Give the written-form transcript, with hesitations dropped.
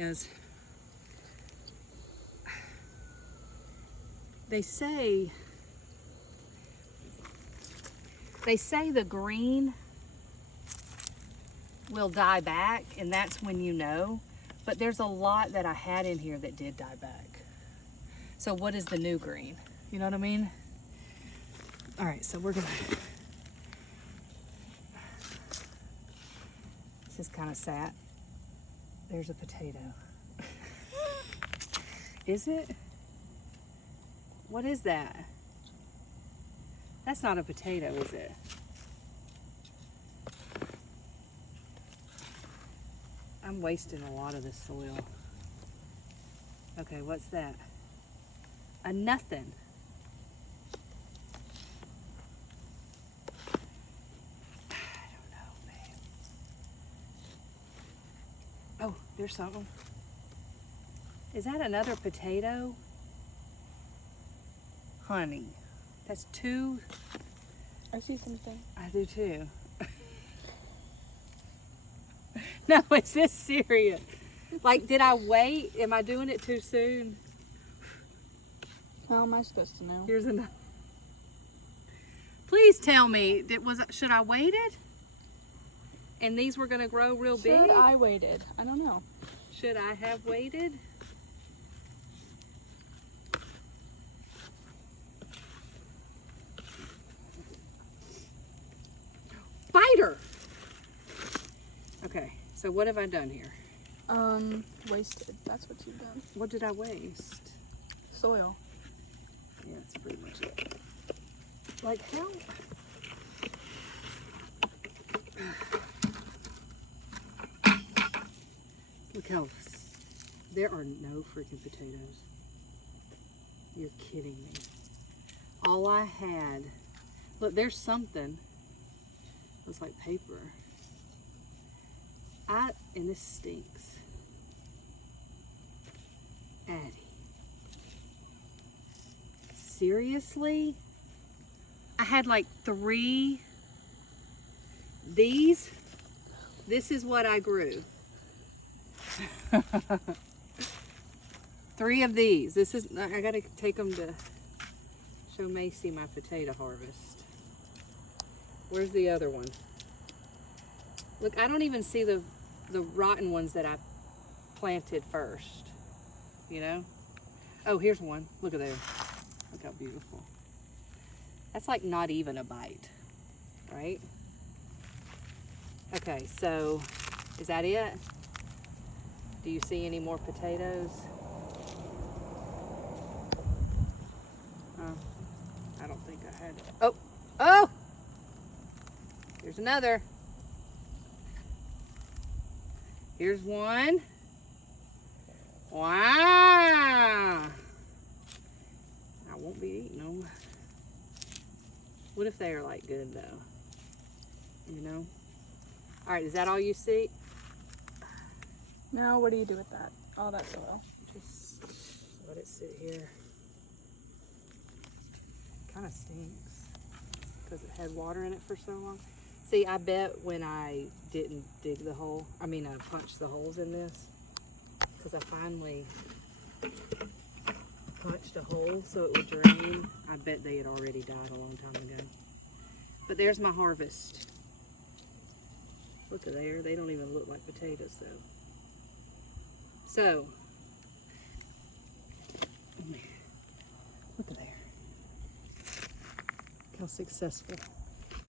Is they say the green will die back, and that's when you know. But there's a lot that I had in here that did die back. So what is the new green? You know what I mean? All right, so we're gonna, this is kind of sad. There's a potato. Is it? What is that? That's not a potato, is it? I'm wasting a lot of this soil. Okay, what's that? A nothing. I don't know, babe. Oh, there's something. Is that another potato? Honey, that's two. I see something. I do too. No, is this serious? Like, did I wait? Am I doing it too soon? How am I supposed to know? Here's another. Please tell me, should I wait it? And these were gonna grow real big? Should I waited? I don't know. Should I have waited? Spider! Okay, so what have I done here? Wasted. That's what you've done. What did I waste? Soil. Yeah, that's pretty much it. Like how? Look how, there are no freaking potatoes. You're kidding me. All I had, look, there's something. Looks like paper. And this stinks. Addie. Seriously? I had like 3. These? This is what I grew. 3 of these. This is, I gotta take them to show Macy my potato harvest. Where's the other one? Look, I don't even see the rotten ones that I planted first, you know? Oh, here's one. Look at there. Look how beautiful. That's like not even a bite, right? Okay, so is that it? Do you see any more potatoes? I don't think I had it. Oh, oh! Here's another. Here's one. Wow! I won't be eating them. What if they are like good though? You know? All right, is that all you see? Now, what do you do with that? All that soil. Just let it sit here. Kind of stinks because it had water in it for so long. See, I bet when I didn't dig the hole, I punched the holes in this, because I finally punched a hole so it would drain. I bet they had already died a long time ago. But there's my harvest. Look at there. They don't even look like potatoes though. So, look at there. Look how successful.